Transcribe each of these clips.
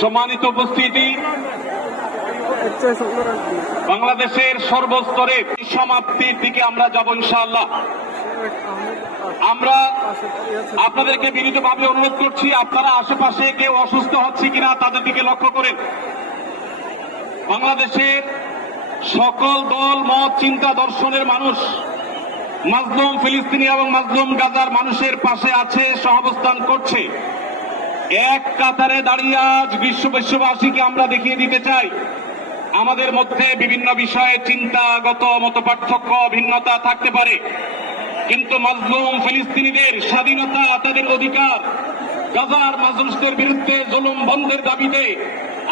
সম্মানিত উপস্থিতি। বাংলাদেশের সর্বস্তরে সমাপ্তির দিকে আমরা যাব ইনশাআল্লাহ। আমরা আপনাদেরকে বিনীতভাবে অনুরোধ করছি, আপনারা আশেপাশে কেউ অসুস্থ হচ্ছে কিনা তাদের দিকে লক্ষ্য করেন। বাংলাদেশের সকল দল, মত, চিন্তা, দর্শনের মানুষ মাজলুম ফিলিস্তিনি এবং মাজলুম গাজার মানুষের পাশে আছে, সহাবস্থান করছে। এক কাতারে দাঁড়িয়ে আজ বিশ্ব বিশ্ববাসীকে আমরা দেখিয়ে দিতে চাই। আমাদের মধ্যে বিভিন্ন বিষয়ে চিন্তাগত মত পার্থক্য ভিন্নতা থাকতে পারে। কিন্তু মাজলুম ফিলিস্তিনিদের স্বাধীনতা তাদের অধিকার। গাজার মাজলুসদের বিরুদ্ধে জুলুম বন্ধের দাবিতে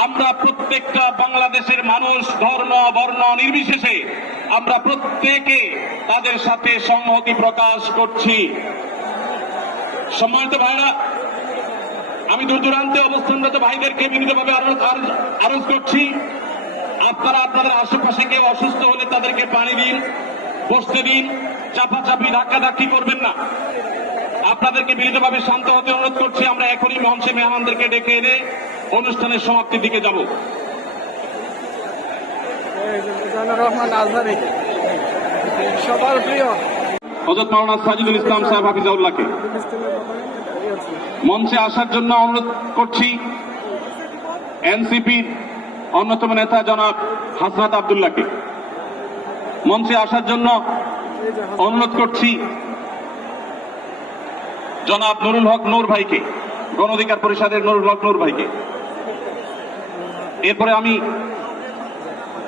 আমরা প্রত্যেকটা বাংলাদেশের মানুষ ধর্ম, বর্ণ নির্বিশেষে আমরা প্রত্যেকে তাদের সাথে সংহতি প্রকাশ করছি। সম্মানিত ভাইরা, আমি দূর দূরান্তে অবস্থানরত ভাইদেরকে আরো- আরজ করছি। আপনারা আপনাদের আশেপাশে কেউ অসুস্থ হলে তাদেরকে পানি দিন, বসতে দিন, চাপাচাপি, ধাক্কাধাক্কি করবেন না। আপনাদেরকে বিনীতভাবে শান্ত হতে অনুরোধ করছি। আমরা এখনই মঞ্চে মেহমানদেরকে ডেকে এনে অনুষ্ঠানের সমাপ্তির দিকে যাব। রহমান সবার প্রিয়। হজরত মাওলানা সাজিদুল ইসলাম সাহেব হাফিজাউল্লাহকে। মঞ্চে আসার জন্য অনুরোধ করছি। এনসিপির অন্যতম নেতা জনাব হাসনাত আবদুল্লাহকে। মঞ্চে আসার জন্য অনুরোধ করছি জনাব নুরুল হক নূর ভাইকে গণ অধিকার পরিষদের নুরুল হক নূর ভাইকে। এরপরে আমি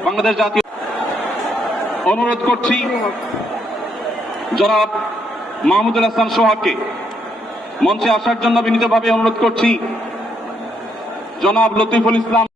বাংলাদেশ জাতীয় অনুরোধ করছি জনাব মাহমুদুল হাসান সোহাগকে মঞ্চে আসার জন্য বিনীতভাবে অনুরোধ করছি। জনাব লতিফুল ইসলাম